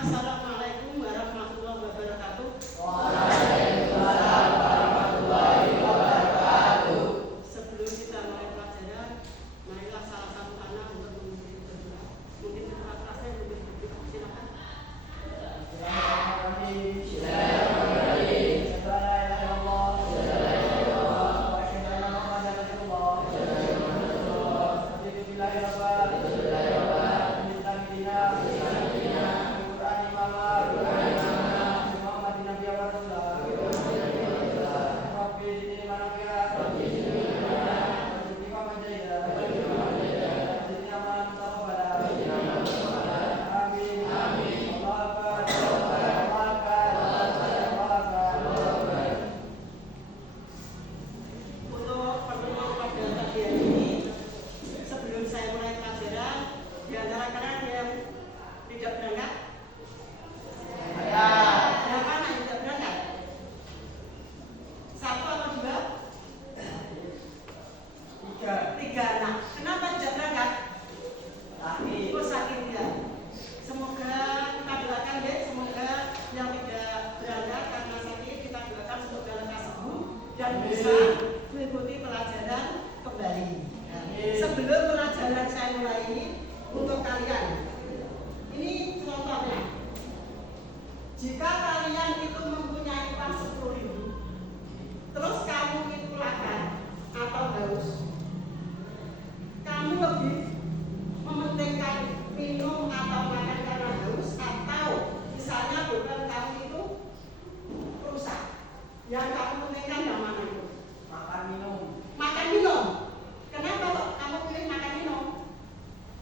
Assalamualaikum warahmatullahi wabarakatuh. Waalaikumsalam warahmatullahi wabarakatuh. Sebelum kita mulai pelajaran, marilah salah satu anak untuk memimpin berdoa. Mungkin kelasnya lebih berdoa. Silakan. Dan bisa mengikuti pelajaran kembali. Sebelum pelajaran saya mulai untuk kalian, ini contohnya. Jika kalian itu mempunyai uang 10.000, terus kamu itu lapar atau haus, kamu lebih mementingkan minum atau makan karena haus, atau misalnya beban kamu itu rusak, yang kamu pentingkan yang mana itu? Makan minum. Makan minum. Kenapa kok kamu pilih makan minum?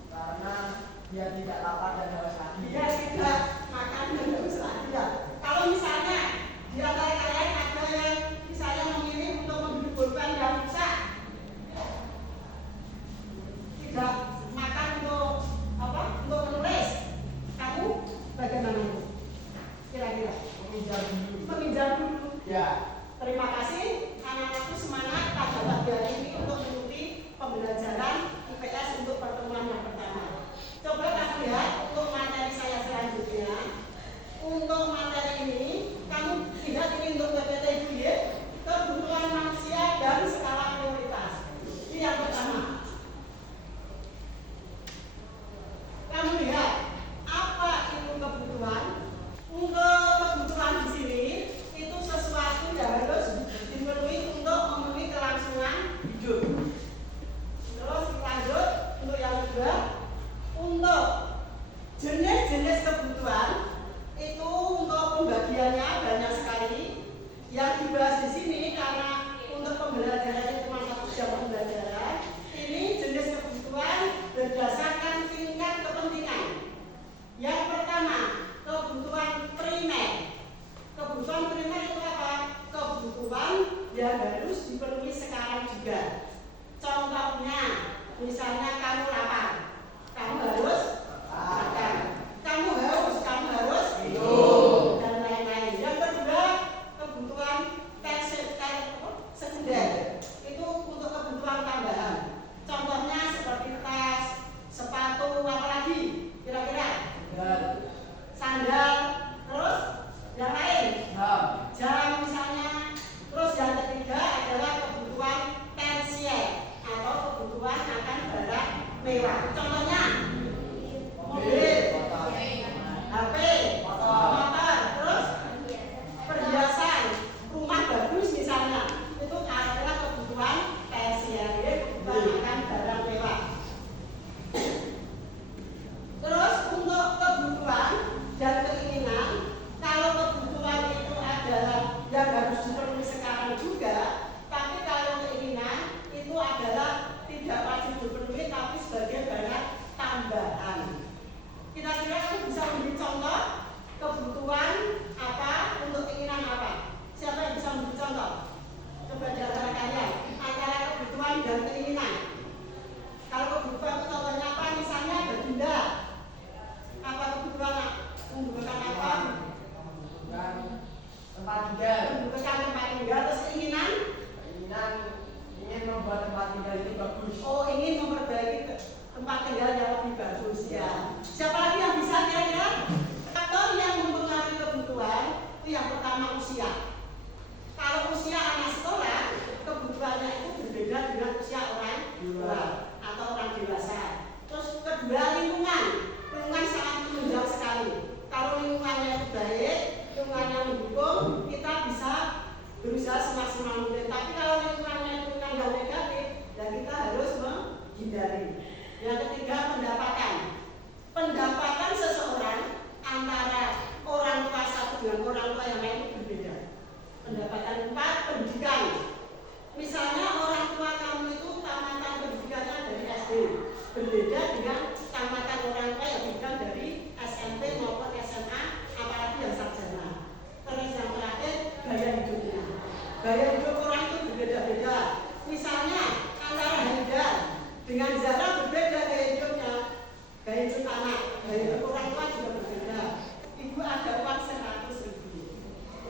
Karena dia tidak lapar dan haus lagi. Dia tidak makan dan haus lagi ya. Kalau misalnya di antara kalian ada yang misalnya memilih untuk memilih beban yang rusak, tidak makan untuk apa? Untuk menulis, kamu bagaimana itu? Kira-kira? Meminjam dulu. Ya. Terima kasih, anak-anakku semangat pada pagi hari ini untuk mengikuti pembelajaran IPS untuk pertemuan yang pertama. Coba kamu lihat untuk materi saya selanjutnya. kedua lingkungan sangat menunjang sekali. Kalau lingkungannya baik, lingkungannya mendukung, kita bisa berusaha semaksimal mungkin. Tapi kalau lingkungannya yang negatif, ya kita harus menghindari. Yang ketiga, pendapatan seseorang antara orang tua satu dengan orang tua yang lain berbeda. Pendapatan empat, pendidikan. Misalnya orang tua kamu itu tamatan pendidikannya dari SD, berbeda dengan tamatan orang tua yang pendidikan dari SMP maupun SMA, apalagi yang sarjana. Terus yang terakhir, gaya hidupnya. Gaya hidup orang itu berbeda-beda. Misalnya antara Haida dengan Zara berbeda gaya hidupnya. Gaya hidup anak, gaya hidup orang tua juga berbeda. Ibu ada uang 100.000.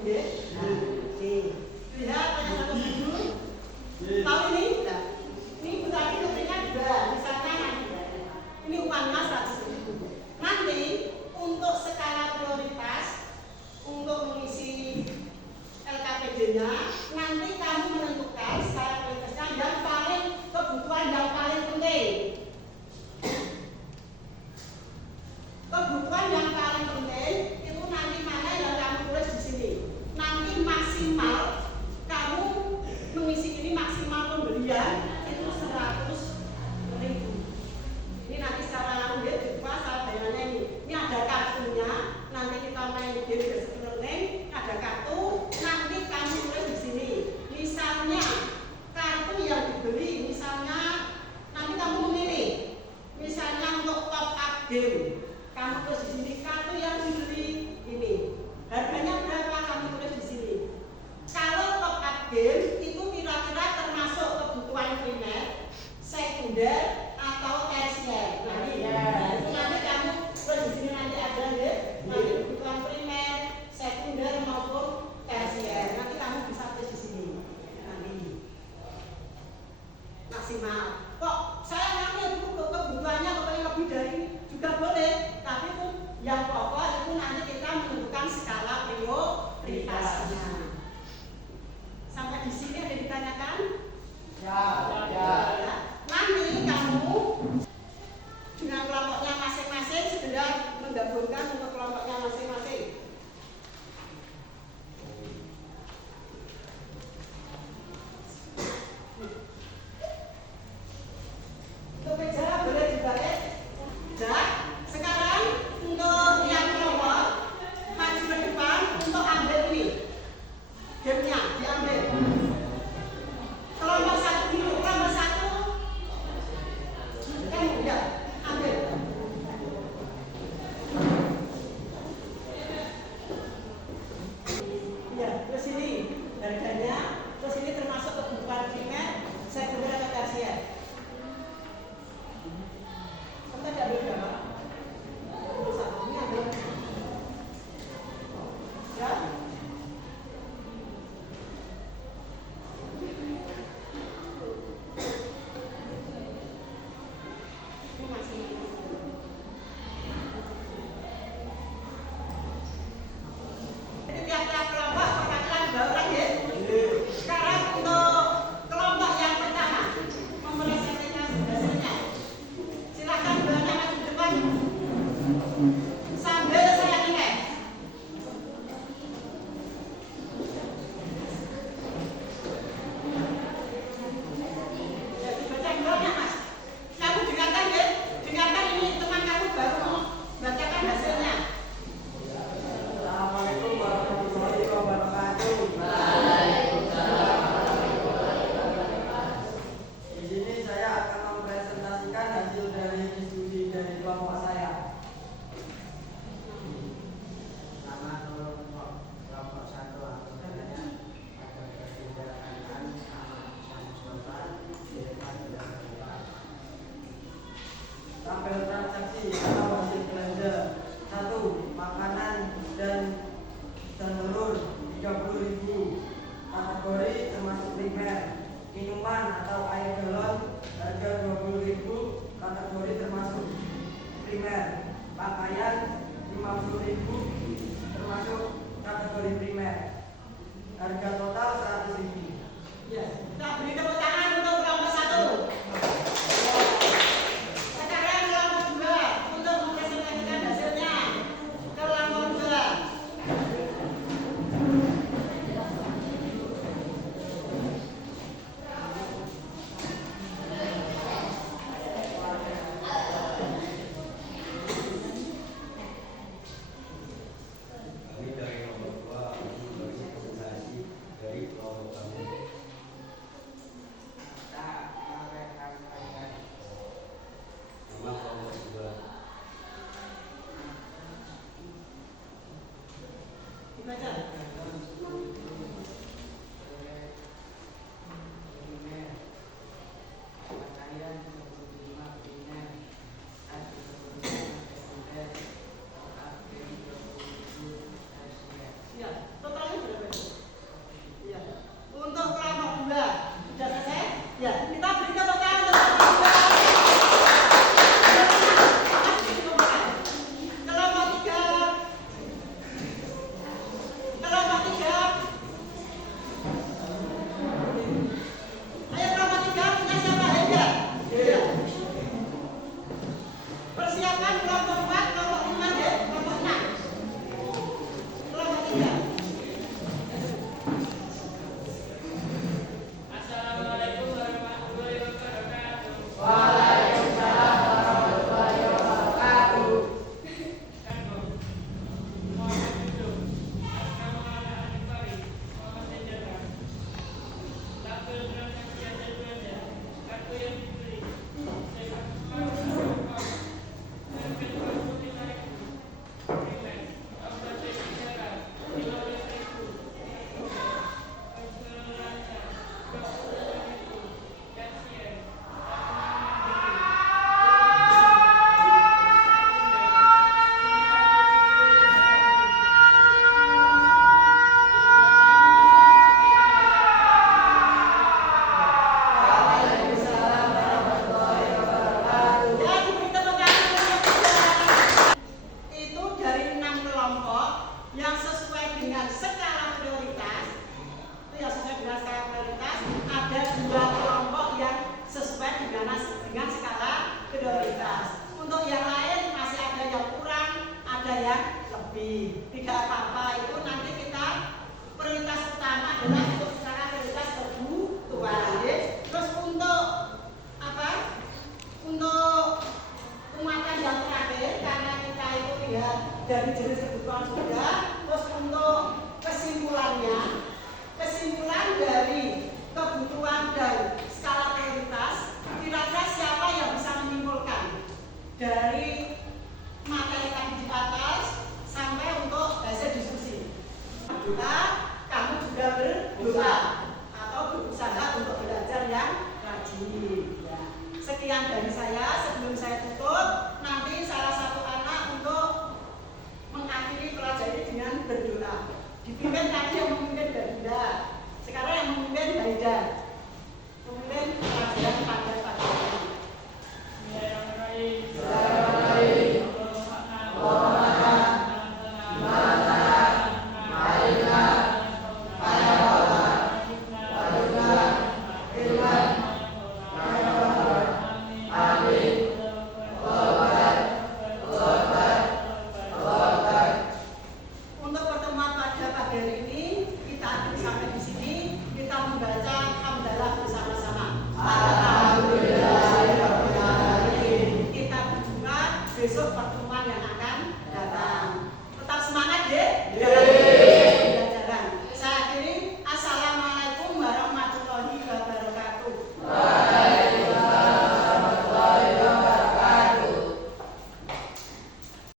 Oke? Lihat yang 100.000. Tahu ini? Nah, ini Ibu tadi kepengen juga. Misalnya ini uangnya 100.000. Nanti untuk skala prioritas untuk mengisi LKPD-nya, nanti kamu menentukan skala prioritasnya yang paling kebutuhan yang paling penting. Kebutuhan yang paling penting itu nanti mana yang kamu tulis di sini. Nanti maksimal kamu mengisi ini maksimal pembelian itu 100.000. Ini nanti secara langsung dia dibuka salah bayangannya ini. Ini ada kartunya. Nanti kita main game basic learning. Ada kartu. Nanti kamu tulis di sini. Misalnya kartu yang dibeli, misalnya nanti kamu memilih. Misalnya untuk top up game, kamu tulis di sini kartu yang dibeli ini. Harganya berapa kamu tulis di sini. Kalau top up game itu kira-kira termasuk kebutuhan primer, sekunder, atau tersier. Itu nanti kamu tulis di sini nanti ada ya. Nanti kebutuhan primer, sekunder maupun tersier. Nanti kamu bisa tulis di sini. Nanti maksimal. Kok saya ngambil itu kebutuhannya kepengen lebih dari ini juga boleh. Tapi pun yang pokok itu nanti kita menentukan skala prioritasnya. Sampai di sini ada ditanyakan? Ya. Nanti kamu dengan kelompoknya masing-masing segera menggabungkan untuk kelompoknya masing-masing. Untuk meja boleh dibalik. Nah, sekarang untuk yang kelompok maju ke depan untuk ambil ini. Gamenya diambil. Kelompok satu dulu, kelompok satu kamu ya ambil. Ya, terus ini harganya, terus ini termasuk kebutuhan primer, sekunder atau tersier. Kamu tadi ambil berapa? Satu, ini ambil. Ya. Tiap-tiap kelompok perwakilan dua orang ya. Sekarang untuk kelompok yang pertama mempresentasikan hasilnya. Silakan bawakan maju ke depan sambil saya nilai. Ya, dibaca dulunya Mas. Kamu dengarkan ya. Dengarkan ini teman kamu baru bacakan hasilnya. Assalamualaikum warahmatullahi wabarakatuh. Di sini saya akan mempresentasikan hasil dari studi dari kelompok saya. Nama kelompok satu anggotanya ada perbedaan sama Syamsuddin di depan dan depan. Tabel transaksi atau hasil belanja. 1. Makanan dan telur 30.000. Kategori termasuk primer. Minuman atau air galon harga 20.000. Kategori termasuk primer. Pakaian 50.000 termasuk kategori primer. Harga total 100.000. Ya, kita beri tepuk tangan untuk kelompok satu. Sekarang kelompok dua. Persiapan kelompok 4, kelompok 5 ya, kelompok 6. Kelompok 3. Assalamualaikum warahmatullahi wabarakatuh. Waalaikumsalam warahmatullahi wabarakatuh. Muhammad Yusuf. Asmaul Anifari. Muhammad Sejaka. Lakul transaksi hasil belanja. Kartu yang dibeli. Saya Waalaikumsalam warahmatullahi wabarakatuh. Ya, diberi tepuk tangan untuk saudara. Itu dari 6 kelompok yang sesuai dengan skala prioritas. Itu yang sesuai dengan skala prioritas. Ada 2 kelompok yang sesuai dengan skala prioritas. Untuk yang lain masih ada yang kurang, ada yang lebih. Tidak apa-apa, itu nanti kita prioritas utama adalah untuk skala prioritas kebutuhan. Ya. Terus untuk apa? Untuk penguatan yang terakhir, karena kita itu lihat dari jenis kebutuhan sudah, terus untuk kesimpulan dari kebutuhan dan skala prioritas, kira-kira siapa yang bisa menyimpulkan dari materi tadi di atas sampai untuk hasil diskusi. Doa, kamu juga berdoa atau berusaha untuk belajar yang rajin. Ya. Sekian dari saya. Sebelum saya tutup, nanti salah satu anak untuk mengakhiri pelajaran ini dengan berdoa. Dipimpin tadi yang memimpin Baginda, sekarang yang memimpin Baida. Memimpin pelajaran pada pelajaran. Bismillahirrahmanirrahim. Allahumma Untuk pertemuan pada pagi hari ini kita akhiri sampai di sini. Kita membaca hamdalah bersama-sama. Alhamdulillahirobbilalamin. Kita berjumpa besok pertemuan yang akan datang. Tetap semangat ya.